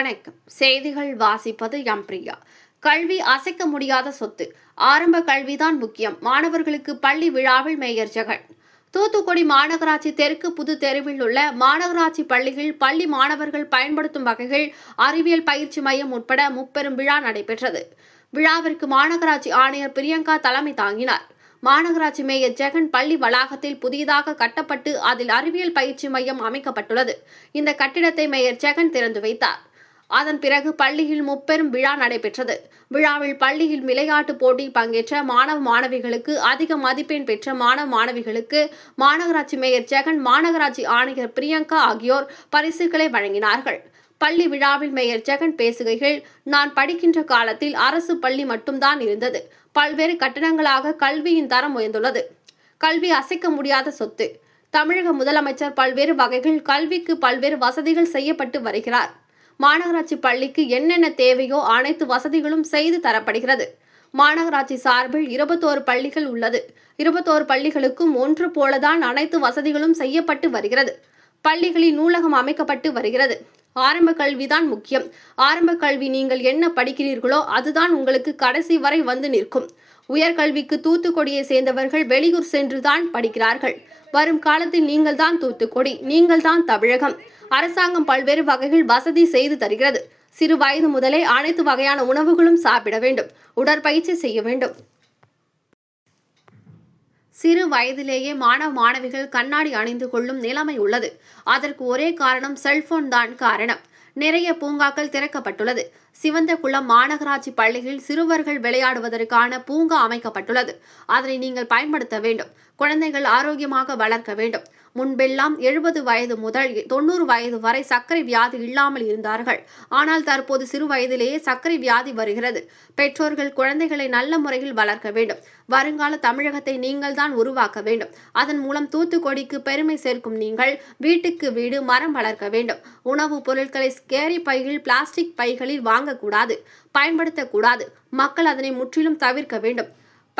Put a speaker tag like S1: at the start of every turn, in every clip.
S1: வணக்கம். செய்திகள் வாசிப்பது எம் பிரியா. கல்வி அசைக்க முடியாத சொத்து. ஆரம்ப கல்விதான் முக்கியம். மாணவர்களுக்கு பள்ளி விழாவில் மேயர் ஜெகன். தூத்துக்குடி மாநகராட்சி தெற்கு புது தெருவில் உள்ள மாநகராட்சி பள்ளியில் பள்ளி மாணவர்கள் பயன்படுத்தும் வகையில் அறிவியல் பயிற்சி மையம் உட்பட முப்பெரும் விழா நடைபெற்றது. விழாவிற்கு மாநகராட்சி ஆணையர் பிரியங்கா தலைமை தாங்கினார். மாநகராட்சி மேயர் ஜெகன் பள்ளி வளாகத்தில் புதிதாக கட்டப்பட்டு அதில் அறிவியல் பயிற்சி மையம் அமைக்கப்பட்டுள்ளது. இந்த கட்டிடத்தை மேயர் ஜெகன் திறந்து வைத்தார். அதன் பிறகு பள்ளியில் முப்பெரும் விழா நடைபெற்றது. விழாவில் பள்ளியில் விளையாட்டு போட்டியில் பங்கேற்ற மாணவ மாணவிகளுக்கு அதிக மதிப்பெண் பெற்ற மாணவ மாணவிகளுக்கு மாநகராட்சி மேயர் ஜெகன் மாநகராட்சி ஆணையர் பிரியங்கா ஆகியோர் பரிசுகளை வழங்கினார்கள். பள்ளி விழாவில் மேயர் ஜெகன் பேசுகையில் நான் படிக்கின்ற காலத்தில் அரசு பள்ளி மட்டும்தான் இருந்தது. பல்வேறு கட்டணங்களாக கல்வியின் தரம் உயர்ந்துள்ளது. கல்வி அசைக்க முடியாத சொத்து. தமிழக முதலமைச்சர் பல்வேறு வகைகள் கல்விக்கு பல்வேறு வசதிகள் செய்யப்பட்டு வருகிறார். மாநகராட்சி பள்ளிக்கு என்னென்ன தேவையோ அனைத்து வசதிகளும் செய்து தரப்படுகிறது. மாநகராட்சி சார்பில் இருபத்தோரு பள்ளிகள் உள்ளது. இருபத்தோரு பள்ளிகளுக்கும் ஒன்று போலதான் அனைத்து வசதிகளும் செய்யப்பட்டு வருகிறது. பள்ளிகளில் நூலகம் அமைக்கப்பட்டு வருகிறது. ஆரம்ப கல்விதான் முக்கியம். ஆரம்ப கல்வி நீங்கள் என்ன படிக்கிறீர்களோ அதுதான் உங்களுக்கு கடைசி வரை வந்து நிற்கும். உயர்கல்விக்கு தூத்துக்குடியை சேர்ந்தவர்கள் வெளியூர் சென்றுதான் படிக்கிறார்கள். வரும் காலத்தில் நீங்கள்தான் தூத்துக்குடி நீங்கள்தான் தமிழகம். அரசாங்கம் பல்வேறு வகைகள் வசதி செய்து தருகிறது. சிறு வயது முதலே அனைத்து வகையான உணவுகளும் சாப்பிட வேண்டும். உடற்பயிற்சி செய்ய வேண்டும். சிறு வயதிலேயே மாணவ மாணவிகள் கண்ணாடி அணிந்து கொள்ளும் நிலைமை உள்ளது. அதற்கு ஒரே காரணம் செல்போன் தான் காரணம். நிறைய பூங்காக்கள் திறக்கப்பட்டுள்ளது. சிவந்தகுளம் மாநகராட்சி பள்ளியில் சிறுவர்கள் விளையாடுவதற்கான பூங்கா அமைக்கப்பட்டுள்ளது. அதனை நீங்கள் பயன்படுத்த வேண்டும். குழந்தைகள் ஆரோக்கியமாக வளர்க்க வேண்டும். முன்பெல்லாம் எழுபது வயது முதல் தொண்ணூறு வயது வரை சர்க்கரை வியாதி இல்லாமல் இருந்தார்கள். ஆனால் தற்போது சிறு வயதிலேயே சர்க்கரை வியாதி வருகிறது. பெற்றோர்கள் குழந்தைகளை நல்ல முறையில் வளர்க்க வேண்டும். வருங்கால தமிழகத்தை நீங்கள் தான் உருவாக்க வேண்டும். அதன் மூலம் தூத்துக்குடிக்கு பெருமை சேர்க்கும் நீங்கள் வீட்டுக்கு வீடு மரம் வளர்க்க வேண்டும். உணவுப் பொருட்களை கேரி பையில் பிளாஸ்டிக் பைகளில் வாங்கக்கூடாது. பயன்படுத்தக்கூடாது. மக்கள் அதனை முற்றிலும் தவிர்க்க வேண்டும்.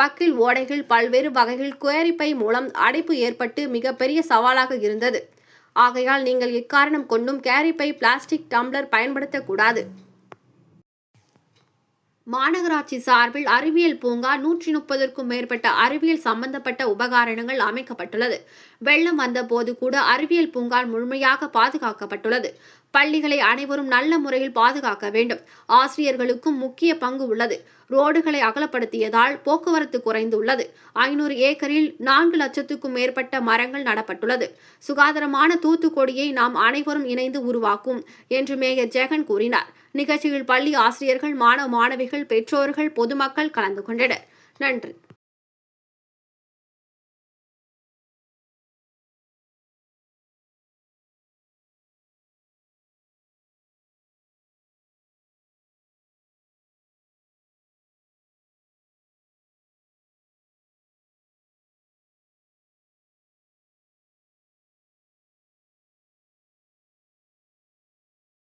S1: பக்கில் ஓடைகள் பல்வேறு வகைகள் குயரிப்பை மூலம் அடைப்பு ஏற்பட்டு மிகப்பெரிய சவாலாக இருந்தது. ஆகையால் நீங்கள் எக்காரணம் கொண்டும் கேரிப்பை பிளாஸ்டிக் டம்ளர் பயன்படுத்தக்கூடாது மாநகராட்சி சார்பில் அறிவியல் பூங்கா நூற்றி முப்பதற்கும் மேற்பட்ட அறிவியல் சம்பந்தப்பட்ட உபகரணங்கள் அமைக்கப்பட்டுள்ளது. வெள்ளம் வந்தபோது கூட அறிவியல் பூங்கா முழுமையாக பாதுகாக்கப்பட்டுள்ளது. பள்ளிகளை அனைவரும் நல்ல முறையில் பாதுகாக்க வேண்டும். ஆசிரியர்களுக்கும் முக்கிய பங்கு உள்ளது. ரோடுகளை அகலப்படுத்தியதால் போக்குவரத்து குறைந்துள்ளது. ஐநூறு ஏக்கரில் நான்கு லட்சத்துக்கும் மேற்பட்ட மரங்கள் நடப்பட்டுள்ளது. சுகாதாரமான தூத்துக்குடியை நாம் அனைவரும் இணைந்து உருவாக்கும் என்று மேயர் ஜெகன் கூறினார். நிகழ்ச்சியில் பள்ளி ஆசிரியர்கள் மாணவ மாணவிகள் பெற்றோர்கள் பொதுமக்கள் கலந்து கொண்டனர். நன்றி.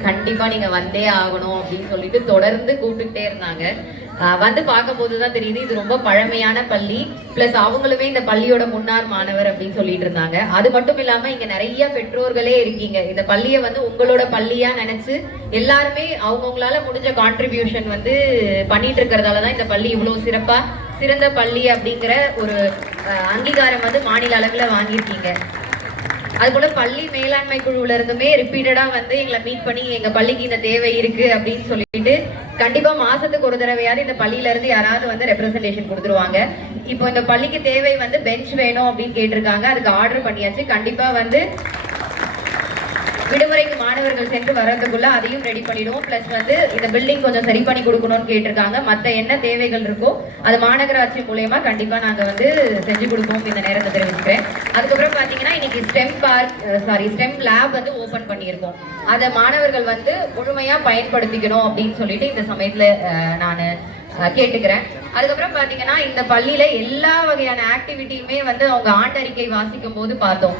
S2: கண்டிப்பாக நீங்கள் வந்தே ஆகணும் அப்படின்னு சொல்லிட்டு தொடர்ந்து கூப்பிட்டுட்டே இருந்தாங்க. வந்து பார்க்கும்போது தான் தெரியுது இது ரொம்ப பழமையான பள்ளி. ப்ளஸ் அவங்களுமே இந்த பள்ளியோட முன்னாள் மாணவர் அப்படின்னு சொல்லிட்டு இருந்தாங்க. அது மட்டும் இல்லாமல் இங்கே நிறைய பெற்றோர்களே இருக்கீங்க. இந்த பள்ளியை வந்து உங்களோட பள்ளியா நினைச்சு எல்லாருமே அவங்கவுங்களால முடிஞ்ச கான்ட்ரிபியூஷன் வந்து பண்ணிட்டு இருக்கிறதால தான் இந்த பள்ளி இவ்வளோ சிறப்பாக சிறந்த பள்ளி அப்படிங்கிற ஒரு அங்கீகாரம் வந்து மாநில அளவில் வாங்கியிருக்கீங்க. அது போல பள்ளி மேலாண்மை குழுவுல இருந்துமே ரிப்பீட்டடா வந்து எங்களை மீட் பண்ணி எங்க பள்ளிக்கு இந்த தேவை இருக்கு அப்படின்னு சொல்லிட்டு கண்டிப்பா மாசத்துக்கு ஒரு தடவையாவது இந்த பள்ளியில இருந்து யாராவது வந்து ரெப்ரசன்டேஷன் கொடுத்துருவாங்க. இப்போ இந்த பள்ளிக்கு தேவை வந்து பெஞ்ச் வேணும் அப்படின்னு கேட்டிருக்காங்க. அதுக்கு ஆர்டர் பண்ணியாச்சு. கண்டிப்பா வந்து விடுமுறைக்கு மாணவர்கள் சென்று வர்றதுக்குள்ள அதையும் ரெடி பண்ணிடுவோம். பிளஸ் வந்து இந்த பில்டிங் கொஞ்சம் சரி பண்ணி கொடுக்கணும்னு கேட்டிருக்காங்க. மற்ற என்ன தேவைகள் இருக்கோ அது மாநகராட்சி மூலயமா கண்டிப்பா நாங்க வந்து செஞ்சு கொடுப்போம் இந்த நேரத்தை தெரிவிச்சுக்கிறேன். அதுக்கப்புறம் பாத்தீங்கன்னா இன்னைக்கு stem park sorry stem lab வந்து ஓபன் பண்ணியிருக்கோம். அதை மாணவர்கள் வந்து முழுமையா பயன்படுத்திக்கணும் அப்படின்னு சொல்லிட்டு இந்த சமயத்துல நான் கேட்டுக்கிறேன். அதுக்கப்புறம் பாத்தீங்கன்னா இந்த பள்ளியில எல்லா வகையான ஆக்டிவிட்டியுமே வந்து அவங்க ஆண்டறிக்கை வாசிக்கும் போது பார்த்தோம்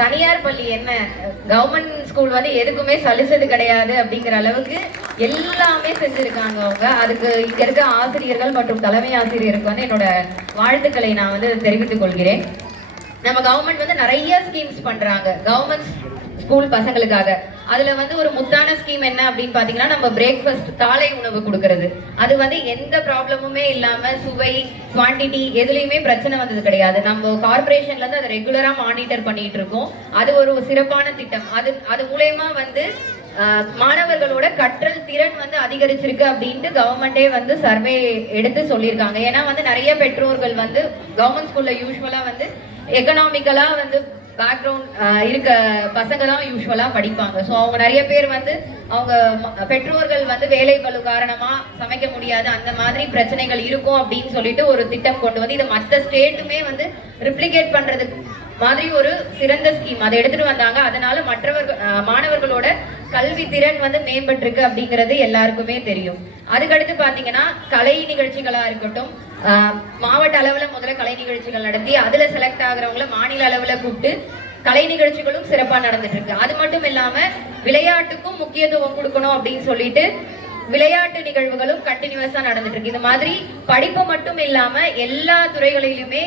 S2: தனியார் பள்ளி என்ன? கவர்மெண்ட் ஸ்கூல் வந்து எதுக்குமே சலிச்சது கிடையாது அப்படிங்கிற அளவுக்கு எல்லாமே செஞ்சிருக்காங்க அவங்க. அதுக்கு இங்க இருக்க ஆசிரியர்கள் மற்றும் தலைமை ஆசிரியருக்கு வந்து என்னோட வாழ்த்துக்களை நான் வந்து தெரிவித்துக் கொள்கிறேன். நம்ம கவர்மெண்ட் வந்து நிறைய ஸ்கீம்ஸ் பண்றாங்க. கவர்மெண்ட் ஸ்கூல் பசங்களுக்காக. அதுல வந்து ஒரு முத்தான ஸ்கீம் என்ன அப்படின்னு பாத்தீங்கன்னா நம்ம பிரேக்ஃபாஸ்ட் காலை உணவு கொடுக்கறது. அது வந்து எந்த ப்ராப்ளமுமே இல்லாம சுவை குவாண்டிட்டி எதுலையுமே பிரச்சனை வந்தது கிடையாது. நம்ம கார்பரேஷன்ல இருந்து அதை ரெகுலரா மானிட்டர் பண்ணிட்டு இருக்கோம். அது ஒரு சிறப்பான திட்டம். அது அது மூலயமா வந்து மாணவர்களோட கற்றல் திறன் வந்து அதிகரிச்சிருக்கு அப்படின்ட்டு கவர்மெண்டே வந்து சர்வே எடுத்து சொல்லியிருக்காங்க. ஏன்னா வந்து நிறைய பெற்றோர்கள் வந்து கவர்மெண்ட் ஸ்கூல்ல யூஸ்வலா வந்து எக்கனாமிக்கலா வந்து பேக்ரவுண்ட் இருக்க பசங்க தான் யூஸ்வலாக படிப்பாங்க. ஸோ அவங்க நிறைய பேர் வந்து அவங்க ம- பெற்றோர்கள் வந்து வேலை காரணமாக சமைக்க முடியாது. அந்த மாதிரி பிரச்சனைகள் இருக்கும் அப்படின்னு சொல்லிட்டு ஒரு திட்டம் கொண்டு வந்து இதை மற்ற ஸ்டேட்டுமே வந்து ரிப்ளிகேட் பண்ணுறதுக்கு மாதிரி ஒரு சிறந்த ஸ்கீம் அதை எடுத்துட்டு வந்தாங்க. அதனால மற்றவர்கள் மாணவர்களோட கல்வி திறன் வந்து மேம்பட்டிருக்கு அப்படிங்கிறது எல்லாருக்குமே தெரியும். அதுக்கடுத்து பார்த்தீங்கன்னா கலை நிகழ்ச்சிகளாக இருக்கட்டும் மாவட்ட அளவில் முதல்ல கலை நிகழ்ச்சிகள் நடத்தி அதில் செலக்ட் ஆகிறவங்கள மாநில அளவில் கூப்பிட்டு கலை நிகழ்ச்சிகளும் சிறப்பாக நடந்துட்டு இருக்கு அது மட்டும் இல்லாமல் விளையாட்டுக்கும் முக்கியத்துவம் கொடுக்கணும் அப்படின்னு சொல்லிட்டு விளையாட்டு நிகழ்வுகளும் கண்டினியூஸாக நடந்துட்டு இருக்கு இது மாதிரி படிப்பு மட்டும் இல்லாமல் எல்லா துறைகளிலுமே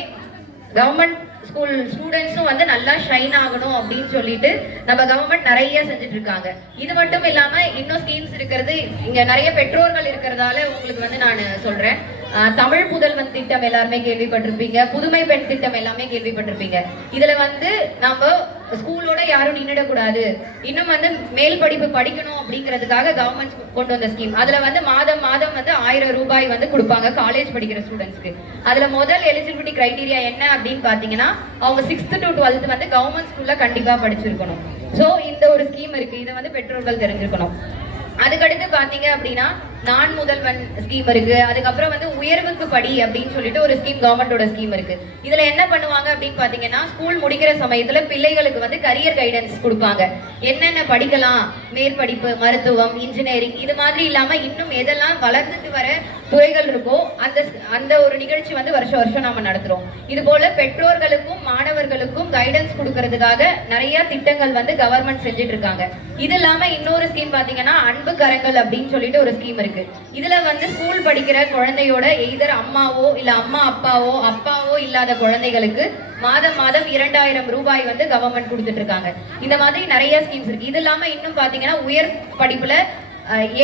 S2: கவர்மெண்ட் ஸ்கூல் ஸ்டூடெண்ட்ஸும் வந்து நல்லா ஷைன் ஆகணும் அப்படின்னு சொல்லிட்டு நம்ம கவர்மெண்ட் நிறைய செஞ்சுட்டு இருக்காங்க இது மட்டும் இல்லாம இன்னும் ஸ்கீம்ஸ் இருக்கிறது இங்க நிறைய பெற்றோர்கள் இருக்கிறதால உங்களுக்கு வந்து நான் சொல்றேன். தமிழ் புதல்வன் திட்டம் எல்லாருமே கேள்விப்பட்டிருப்பீங்க. புதுமை பெண் திட்டம் எல்லாமே கேள்விப்பட்டிருப்பீங்க. இதுல வந்து நம்ம ஸ்கூலோட யாரும் நின்றுடக்கூடாது இன்னும் வந்து மேல் படிப்பு படிக்கணும் அப்படிங்கிறதுக்காக கவர்மெண்ட் கொண்டு வந்த ஸ்கீம் அதுல வந்து மாதம் மாதம் வந்து ஆயிரம் ரூபாய் வந்து கொடுப்பாங்க காலேஜ் படிக்கிற ஸ்டூடெண்ட்ஸ்க்கு அதுல முதல் எலிஜிபிலிட்டி கிரைடீரியா என்ன அப்படின்னு பாத்தீங்கன்னா அவங்க சிக்ஸ்த் டு டுவெல்த் வந்து கவர்மெண்ட் ஸ்கூல்ல கண்டிப்பா படிச்சிருக்கணும். ஸோ இந்த ஒரு ஸ்கீம் இருக்கு. இதை வந்து பெற்றோர்கள் தெரிஞ்சிருக்கணும் அதுக்கடுத்து பாத்தீங்க அப்படின்னா நான் முதல்வன் ஸ்கீம் இருக்கு. அதுக்கப்புறம் வந்து உயர்வுக்கு படி அப்படின்னு சொல்லிட்டு ஒரு ஸ்கீம் கவர்மெண்டோட ஸ்கீம் இருக்கு. இதுல என்ன பண்ணுவாங்க அப்படின்னு பாத்தீங்கன்னா ஸ்கூல் முடிக்கிற சமயத்துல பிள்ளைகளுக்கு வந்து கரியர் கைடன்ஸ் கொடுப்பாங்க. என்னென்ன படிக்கலாம்? மேற்படிப்பு மருத்துவம் இன்ஜினியரிங் இது மாதிரி இல்லாம இன்னும் எதெல்லாம் வளர்ந்துட்டு வர துறைகள் இருக்கோ அந்த அந்த ஒரு நிகழ்ச்சி வந்து வருஷம் வருஷம் நாம நடத்துறோம். இது போல பெற்றோர்களுக்கும் மாணவர்களுக்கும் கைடன்ஸ் கொடுக்கறதுக்காக நிறைய திட்டங்கள் வந்து கவர்மெண்ட் செஞ்சுட்டு இருக்காங்க. இது இல்லாம இன்னொரு ஸ்கீம் பாத்தீங்கன்னா அன்பு கரங்கள் அப்படின்னு சொல்லிட்டு ஒரு ஸ்கீம் இருக்கு. இதுல வந்து ஸ்கூல் படிக்கிற குழந்தையோட எய்தர் அம்மாவோ இல்ல அம்மா அப்பாவோ அப்பாவோ இல்லாத குழந்தைகளுக்கு மாதம் மாதம் இரண்டாயிரம் ரூபாய் வந்து கவர்மெண்ட் கொடுத்துட்டு இருக்காங்க இந்த மாதிரி நிறைய ஸ்கீம்ஸ் இருக்கு. இது இல்லாம இன்னும் பாத்தீங்கன்னா உயர் படிப்புல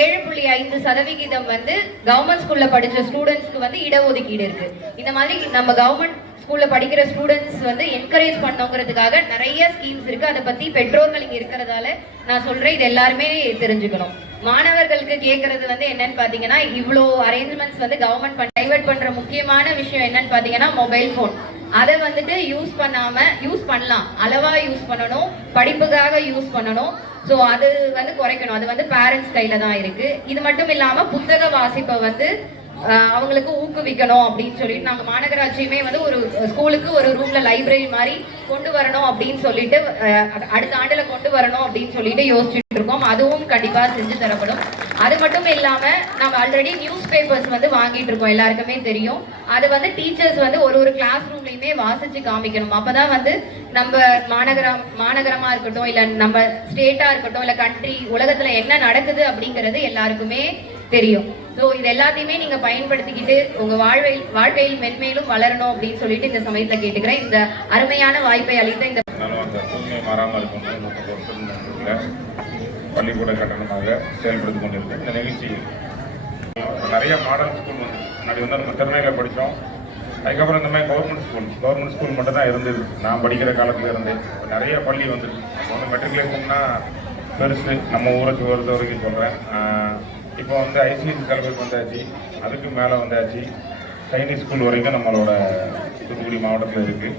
S2: ஏழு புள்ளி ஐந்து சதவிகிதம் வந்து கவர்மெண்ட் ஸ்கூல்ல படிச்ச ஸ்டூடெண்ட்ஸ்க்கு வந்து இடஒதுக்கீடு இருக்கு. இந்த மாதிரி நம்ம கவர்மெண்ட் ஸ்கூல்ல படிக்கிற ஸ்டூடெண்ட்ஸ் வந்து என்கரேஜ் பண்ணோங்கிறதுக்காக நிறைய ஸ்கீம்ஸ் இருக்கு. அதை பத்தி பெற்றோர்கள் இங்க இருக்கிறதால நான் சொல்றேன். இது எல்லாருமே தெரிஞ்சுக்கணும். மாணவர்களுக்கு கேட்கறது வந்து என்னன்னு பாத்தீங்கன்னா இவ்வளோ அரேஞ்ச்மெண்ட்ஸ் வந்து கவர்மெண்ட் டைவர்ட் பண்ற முக்கியமான விஷயம் என்னன்னு பாத்தீங்கன்னா மொபைல் ஃபோன் அதை வந்துட்டு யூஸ் பண்ணாம யூஸ் பண்ணலாம். அளவா யூஸ் பண்ணணும். படிப்புக்காக யூஸ் பண்ணணும். ஸோ அது வந்து குறைக்கணும். அது வந்து பேரண்ட்ஸ் கையில தான் இருக்கு. இது மட்டும் இல்லாம புத்தக வாசிப்பை வந்து அவங்களுக்கு ஊக்குவிக்கணும் அப்படின்னு சொல்லிட்டு நாங்கள் மாநகராட்சியுமே வந்து ஒரு ஸ்கூலுக்கு ஒரு ரூம்ல லைப்ரரி மாதிரி கொண்டு வரணும் அப்படின்னு சொல்லிட்டு அடுத்த ஆண்டுல கொண்டு வரணும் அப்படின்னு சொல்லிட்டு யோசிச்சு இருக்கோம் அதுவும் கண்டிப்பாக செஞ்சு தரப்படும். அது மட்டும் இல்லாமல் நம்ம ஆல்ரெடி நியூஸ் பேப்பர்ஸ் வந்து வாங்கிட்டு இருக்கோம். எல்லாருக்குமே தெரியும். அது வந்து டீச்சர்ஸ் வந்து ஒரு ஒரு கிளாஸ் ரூம்லையுமே வாசிச்சு காமிக்கணும். அப்போ தான் வந்து நம்ம மாநகரம் மாநகரமாக இருக்கட்டும் இல்லை நம்ம ஸ்டேட்டாக இருக்கட்டும் இல்லை கண்ட்ரி உலகத்தில் என்ன நடக்குது அப்படிங்கிறது எல்லாருக்குமே தெரியும். ஸோ இது எல்லாத்தையுமே நீங்கள் பயன்படுத்திக்கிட்டு உங்கள் வாழ்வில் வாழ்வையில் மென்மேலும் வளரணும் அப்படின்னு சொல்லிட்டு இந்த சமயத்தில் கேட்டுக்கிறேன். இந்த அருமையான வாய்ப்பை அளித்த இந்த
S3: பள்ளிக்கூட கட்டணமாக செயல்படுத்திக் கொண்டிருக்கு இந்த நிகழ்ச்சி நிறைய மாடல் ஸ்கூல் வந்து முன்னாடி வந்து நம்ம திருநெல்வேலியில் படித்தோம் அதுக்கப்புறம் இந்த மாதிரி கவர்மெண்ட் ஸ்கூல் கவர்மெண்ட் ஸ்கூல் மட்டும் தான் இருந்தது. நான் படிக்கிற காலத்தில் இருந்தே நிறைய பள்ளி வந்துருக்கு இப்போ வந்து மெட்ரிகுலேஷன்னா பெருசு. நம்ம ஊரை பொறுத்த வரைக்கும் சொல்கிறேன் இப்போ வந்து ஐசிஎஸ்சி சிலபஸ் வந்தாச்சு. அதுக்கு மேலே வந்தாச்சு. சைனீஸ் ஸ்கூல் வரைக்கும் நம்மளோட தூத்துக்குடி மாவட்டத்தில் இருக்குது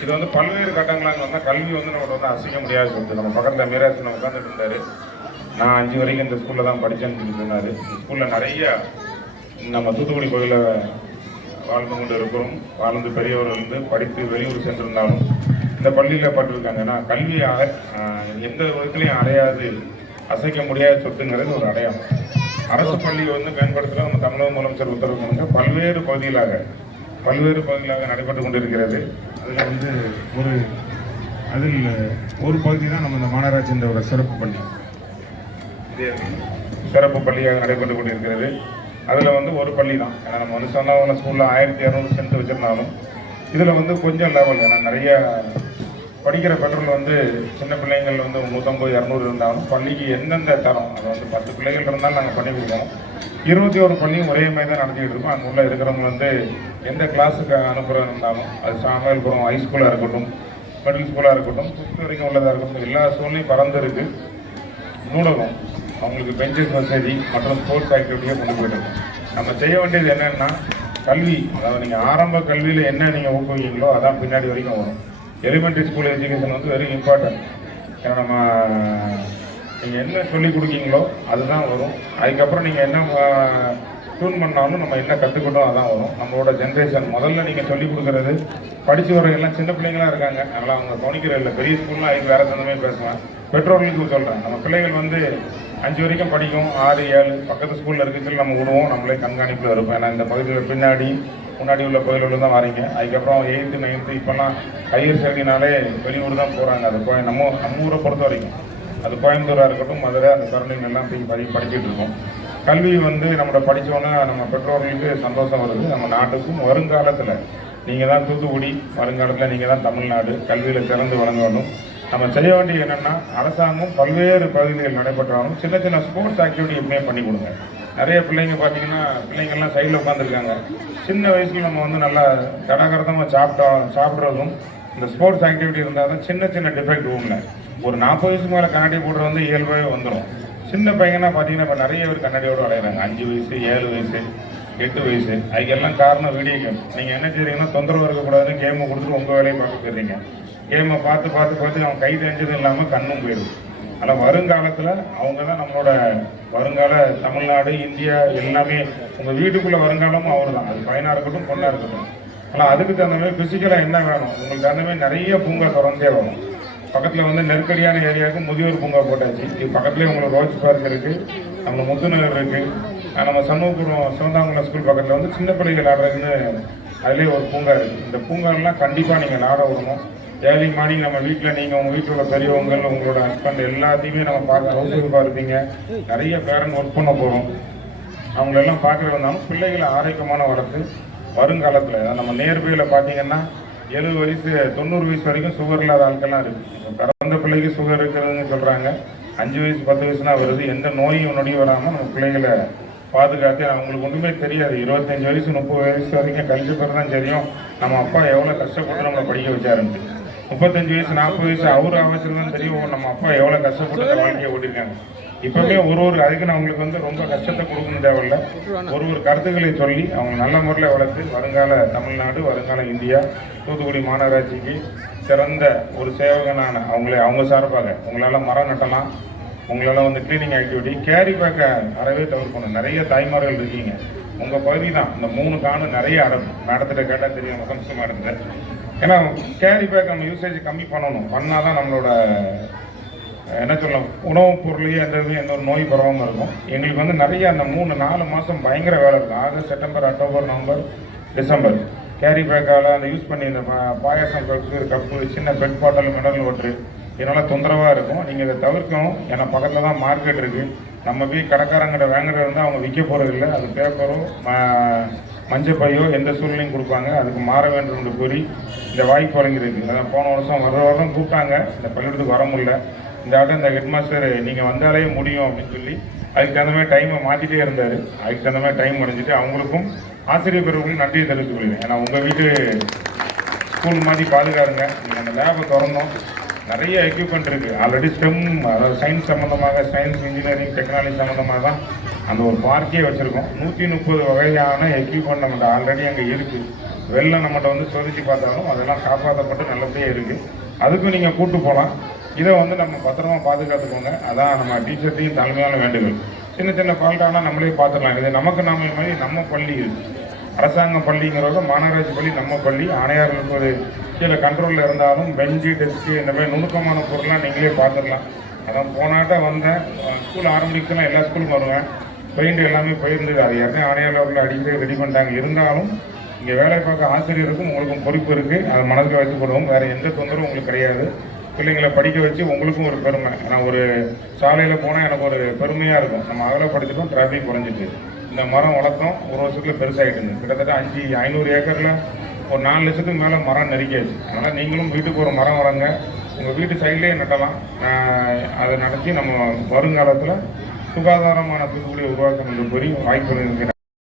S3: இது வந்து பல்வேறு கட்டங்களாக வந்தால் கல்வி வந்து நம்மளோட வந்து அசைக்க முடியாது நம்ம பக்கத்தில் மீராசன் உட்காந்துட்டு இருந்தார். நான் அஞ்சு வரைக்கும் இந்த ஸ்கூலில் தான் படித்தேன்னு சொல்லி சொன்னார். இந்த ஸ்கூலில் நிறைய நம்ம தூத்துக்குடி கோயிலில் வாழ்ந்து கொண்டு இருக்கிறோம். வாழ்ந்து பெரியவர்கள் வந்து படித்து வெளியூர் சென்றிருந்தாலும் இந்த பள்ளியில் பட்டிருக்காங்க ஏன்னா கல்வி எந்த விதத்துலையும் அடையாது. அசைக்க முடியாத சொத்துங்கிறது ஒரு அடையாளம். அரசு பள்ளியை வந்து மேம்படுத்தல நம்ம தமிழக முதலமைச்சர் உத்தரவு பண்ணுங்க பல்வேறு பகுதிகளாக பல்வேறு பகுதிகளாக நடைபெற்று கொண்டிருக்கிறது. அதில் வந்து ஒரு அதில் ஒரு பகுதி தான் நம்ம இந்த மாநகராட்சியின் ஒரு சிறப்பு பள்ளி. சிறப்பு பள்ளியாக நடைபெற்று கொண்டிருக்கிறது. அதில் வந்து ஒரு பள்ளி தான். ஏன்னா நம்ம வந்து சொன்னவங்க ஸ்கூலில் ஆயிரத்தி இரநூறு சென்ட் வச்சுருந்தாலும் இதில் வந்து கொஞ்சம் லெவல் ஏன்னா நிறைய படிக்கிற பெற்றோர்கள் வந்து சின்ன பிள்ளைங்கள் வந்து நூற்றம்பது இரநூறு இருந்தாலும் பள்ளிக்கு எந்தெந்த தரம் அது வந்து பத்து பிள்ளைகள் இருந்தாலும் நாங்கள் பண்ணி கொடுக்கணும் இருபத்தி ஒரு பள்ளியும் ஒரே மாதிரி தான் நடத்திக்கிட்டு இருக்கோம். அங்கே உள்ள இருக்கிறவங்க வந்து எந்த கிளாஸுக்கு அனுப்புகிற இருந்தாலும் அது சாமியல்புரம் ஹைஸ்கூலாக இருக்கட்டும் மிடில் ஸ்கூலாக இருக்கட்டும் ஃபிஃப்த் வரைக்கும் உள்ளதாக இருக்கட்டும் எல்லா ஸ்கூல்லையும் பறந்துருக்கு நூலகம். அவங்களுக்கு பெஞ்சஸ் வசதி மற்றும் ஸ்போர்ட்ஸ் ஆக்டிவிட்டியை கொண்டு போயிட்டு நம்ம செய்ய வேண்டியது என்னென்னா கல்வி. அதாவது நீங்கள் ஆரம்ப கல்வியில் என்ன நீங்கள் ஊக்குவிக்கீங்களோ அதான் பின்னாடி வரைக்கும் வரும். எலிமெண்ட்ரி ஸ்கூல் எஜுகேஷன் வந்து வெரி இம்பார்ட்டன்ட் ஏன்னா நம்ம நீங்கள் என்ன சொல்லிக் கொடுக்கீங்களோ அதுதான் வரும். அதுக்கப்புறம் நீங்கள் என்ன டியூன் பண்ணாலும் நம்ம என்ன கற்றுக்கிட்டோம் அதான் வரும். நம்மளோட ஜென்ரேஷன் முதல்ல நீங்கள் சொல்லிக் கொடுக்குறது படித்து வர எல்லாம் சின்ன பிள்ளைங்களா இருக்காங்க. அதனால் அவங்க கவனிக்கிற இல்லை. பெரிய ஸ்கூல்லாம் அதுக்கு வேறு தந்தமே பேசுவேன் பெற்றோர்களுக்கு சொல்கிறேன் நம்ம பிள்ளைகள் வந்து அஞ்சு வரைக்கும் படிக்கும் ஆறு ஏழு பக்கத்து ஸ்கூலில் இருக்கு சொல்லி நம்ம விடுவோம். நம்மளே கண்காணிப்பில் இருப்போம். ஏன்னா இந்த பகுதியில் பின்னாடி முன்னாடி உள்ள பகுதிகளில் தான் வரீங்க அதுக்கப்புறம் எயித்து நைன்த்து இப்போல்லாம் ஹையர் செகண்டரினாலே வெளியூர் தான் போகிறாங்க அது போய் நம்ம நம்ம ஊரை பொறுத்த வரைக்கும். அது கோயம்புத்தூராக இருக்கட்டும் மதுரை அந்த சரௌண்டிங் எல்லாம் போய் படி படிச்சுட்டு இருக்கோம். கல்வி வந்து நம்மளை படித்தோன்னா நம்ம பெற்றோர்களுக்கு சந்தோஷம் வருது. நம்ம நாட்டுக்கும் வருங்காலத்தில் நீங்கள் தான் தூத்துக்குடி வருங்காலத்தில் நீங்கள் தான் தமிழ்நாடு. கல்வியில் சிறந்து வழங்க வேண்டும் நம்ம செய்ய வேண்டியது என்னென்னா அரசாங்கம் பல்வேறு பகுதிகள் நடைபெற்றாலும் சின்ன சின்ன ஸ்போர்ட்ஸ் ஆக்டிவிட்டி எப்பவுமே பண்ணி கொடுங்க. நிறைய பிள்ளைங்க பார்த்தீங்கன்னா பிள்ளைங்கள்லாம் சைடில் உட்காந்துருக்காங்க சின்ன வயசில் நம்ம வந்து நல்லா கடகரதமாக சாப்பிட்டோம் சாப்பிட்றதும் இந்த ஸ்போர்ட்ஸ் ஆக்டிவிட்டி இருந்தால் தான் சின்ன சின்ன டிஃபெக்ட் ரூமில் ஒரு நாற்பது வயசுக்கு மேலே கண்ணாடி போடுறது வந்து இயல்பாகவே வந்துடும் சின்ன பையனா பார்த்தீங்கன்னா இப்போ நிறைய பேர் கண்ணாடியோடு விளையாடுறாங்க அஞ்சு வயசு ஏழு வயசு எட்டு வயசு. அதுக்கெல்லாம் காரணம் வீடியோ கேம் நீங்கள் என்ன செய்கிறீங்கன்னா தொந்தரவு இருக்கக்கூடாதுன்னு கேமை கொடுத்துட்டு உங்கள் வேலையை பார்க்க போயிடுறீங்க. கேமை பார்த்து பார்த்து பார்த்து அவன் கை தெரிஞ்சதும் இல்லாமல் கண்ணும் போயிடும் ஆனால் வருங்காலத்தில் அவங்க தான் நம்மளோட வருங்கால தமிழ்நாடு இந்தியா எல்லாமே உங்கள் வீட்டுக்குள்ளே வருங்காலமும் அவர் தான் அது பையனாக இருக்கட்டும் பொண்ணாக இருக்கட்டும். ஆனால் அதுக்கு தகுந்த மாதிரி ஃபிசிக்கலாக என்ன வேணும்? உங்களுக்கு தகுந்த மாதிரி நிறைய பூங்கா திறந்தே வரும். பக்கத்தில் வந்து நெருக்கடியான ஏரியாவுக்கு முதியோர் பூங்கா போட்டாச்சு. இது பக்கத்துலேயே உங்களுக்கு ரோஜ் பார்க் இருக்குது நம்ம முத்துநகர் இருக்குது நம்ம சண்முகபுரம் சிவந்தாங்குளம் ஸ்கூல் பக்கத்தில் வந்து சின்ன பிள்ளைகள் ஆடுறதுன்னு அதுலேயே ஒரு பூங்கா இருக்குது இந்த பூங்காலாம் கண்டிப்பாக நீங்கள் நாட விடணும். ஏர்லி மார்னிங் நம்ம வீட்டில் நீங்கள் உங்கள் வீட்டில் உள்ள பெரியவங்கள் உங்களோட ஹஸ்பண்ட் எல்லாத்தையுமே நம்ம பார்க்க ஹவுஸ் ஒய்ஃபாக இருப்பீங்க நிறைய பேரண்ட் ஒர்க் பண்ண போகிறோம் அவங்களெல்லாம் பார்க்குற வந்தாலும் பிள்ளைகளை ஆரோக்கியமான வளர்த்து வருங்காலத்தில் நம்ம நேர்வையில் பார்த்தீங்கன்னா எழுபது வயசு தொண்ணூறு வயசு வரைக்கும் சுகர் இல்லாத ஆட்கள்லாம் இருக்குது பிறந்த பிள்ளைக்கு சுகர் இருக்கிறதுன்னு சொல்கிறாங்க அஞ்சு வயசு பத்து வயசுனா வருது. எந்த நோயும் நொடியும் வராமல் நம்ம பிள்ளைகளை பாதுகாத்து அவங்களுக்கு ஒன்றுமே தெரியாது. இருபத்தஞ்சி வயசு முப்பது வயசு வரைக்கும் கழிச்ச பிறகு தான் தெரியும். நம்ம அப்பா எவ்வளோ கஷ்டப்பட்டு நம்மளை படிக்க வச்சாருன்ட்டு. முப்பத்தஞ்சு வயசு நாற்பது வயசு அவர் அவசரம் தான் தெரியும். நம்ம அப்பா எவ்வளோ கஷ்டப்பட்டு வாழ்க்கையை ஓட்டிருக்காங்க இப்பவுமே ஒரு ஒரு அதுக்கு நான் அவங்களுக்கு வந்து ரொம்ப கஷ்டத்தை கொடுக்கணும் தேவையில்ல. ஒரு ஒரு கருத்துக்களை சொல்லி அவங்க நல்ல முறையில் வளர்த்து வருங்கால தமிழ்நாடு வருங்கால இந்தியா தூத்துக்குடி மாநகராட்சிக்கு சிறந்த ஒரு சேவகனான அவங்களே அவங்க சார்பாக உங்களால் மரம் நட்டலாம். உங்களால் வந்து க்ளீனிங் ஆக்டிவிட்டி கேரி பேக்கை அறவே தவிர்க்கணும். நிறைய தாய்மார்கள் இருக்கீங்க. உங்கள் பகுதி தான் இந்த மூணு காணும் நிறைய அடம் மேடத்திட்ட கேட்டால் தெரியும். வசம்சம் மேடத்தில் ஏன்னா கேரி பேக் நம்ம யூசேஜ் கம்மி பண்ணணும். பண்ணால் தான் நம்மளோட என்ன சொல்லலாம் உணவுப் பொருளையே எந்த இதுவும் எந்த ஒரு நோய் பரவாமல் இருக்கும். எங்களுக்கு வந்து நிறைய அந்த மூணு நாலு மாதம் பயங்கர வேலை இருக்கும் August September October November December. Carry பேக்கால் அந்த யூஸ் பண்ணி இந்த பாயாசம் கப்பு கப்பு சின்ன பெட் பாட்டில் மினரல் வாட்ரு இதனால் தொந்தரவாக இருக்கும். நீங்கள் இதை தவிர்க்கணும். ஏன்னா பக்கத்தில் தான் மார்க்கெட் இருக்குது நம்ம போய் கடைக்காரங்கிட்ட வாங்குறது இருந்தால் அவங்க விற்க போகிறது இல்லை. அது பேப்பரோ மஞ்சப்பையோ எந்த சூழ்நிலையும் கொடுப்பாங்க. அதுக்கு மாற வேண்டும் என்று கூறி இந்த வாய்ப்பு வழங்கியிருக்கு. அதான் போன வருஷம் வர வருடம் கூப்பிட்டாங்க. இந்த பள்ளிக்கூடத்துக்கு வர முடியல. இந்த ஆட்டம் இந்த ஹெட் மாஸ்டர் நீங்கள் வந்தாலே முடியும் அப்படின்னு சொல்லி அதுக்கு தகுந்த மாதிரி டைமை மாற்றிட்டே இருந்தார். அதுக்கு தகுந்த மாதிரி டைம் முடிஞ்சிட்டு அவங்களுக்கும் ஆசிரியர் பெருவுக்கும் நன்றியை தெரிவித்துக் கொள்கிறேன். ஏன்னா உங்கள் வீட்டு ஸ்கூல் மாதிரி பாதுகாருங்க நீங்கள் அந்த லேபை திறந்தோம். நிறைய எக்யூப்மெண்ட் இருக்குது ஆல்ரெடி ஸ்டெம் அதாவது சயின்ஸ் சம்மந்தமாக சயின்ஸ் இன்ஜினியரிங் டெக்னாலஜி சம்மந்தமாக தான் அந்த ஒரு பார்க்கே வச்சுருக்கோம். நூற்றி முப்பது வகையான எக்யூப்மெண்ட் நம்மகிட்ட ஆல்ரெடி அங்கே இருக்குது வெளில நம்மகிட்ட வந்து சோதிச்சு பார்த்தாலும் அதெல்லாம் காப்பாற்றப்பட்டு நல்லபடியாக இருக்குது அதுக்கும் நீங்கள் கூட்டு போகலாம் இதை வந்து நம்ம பத்திரமா பாதுகாத்துக்கோங்க. அதான் நம்ம டீச்சர்ஸையும் தலைமையான வேண்டுகோள். சின்ன சின்ன ஃபால்ட்டானால் நம்மளே பார்த்துடலாம். இது நமக்கு நாம மாதிரி நம்ம பள்ளி இருக்குது அரசாங்க பள்ளிங்கிறவங்க மாநகராட்சி பள்ளி நம்ம பள்ளி. ஆணையார் ஒரு கீழே கண்ட்ரோலில் இருந்தாலும் பெஞ்சு டெஸ்க்கு இந்த மாதிரி நுணுக்கமான பொருள்லாம் நீங்களே பார்த்துடலாம் அதான் போனாட்ட வந்தேன். ஸ்கூல் ஆரம்பிக்கலாம் எல்லா ஸ்கூலும் வருவேன். பெயிண்ட் எல்லாமே போயிருந்தது. அது யாருமே ஆணையாளர்கள் அடிக்கடி ரெடி பண்ணிட்டாங்க. இருந்தாலும் இங்கே வேலை பார்க்க ஆசிரியருக்கும் உங்களுக்கும் பொறுப்பு இருக்குது அதை மனதில் வச்சுக்கொள்வோம் வேறு எந்த தொந்தரவும் உங்களுக்கு கிடையாது. பிள்ளைங்களை படிக்க வச்சு உங்களுக்கும் ஒரு பெருமை. நான் ஒரு சாலையில் போனால் எனக்கு ஒரு பெருமையாக இருக்கும். நம்ம அகலப்படுத்திட்டோம் டிராஃபிக் குறைஞ்சிட்டு. இந்த மரம் வளர்த்தோம். ஒரு வருஷத்துல பெருசாகிட்டு இருந்தது கிட்டத்தட்ட அஞ்சு ஐநூறு ஏக்கரில் ஒரு நாலு லட்சத்துக்கு மேலே மரம் நெருக்கியாச்சு அதனால் நீங்களும் வீட்டுக்கு ஒரு மரம் வரங்க உங்கள் வீட்டு சைட்லேயே நட்டலாம். அதை நடத்தி நம்ம வருங்காலத்தில் சுகாதாரமான தூத்துக்குடியை உருவாக்கணும் என்று கூறி வாய்ப்பு இருக்கிறேன்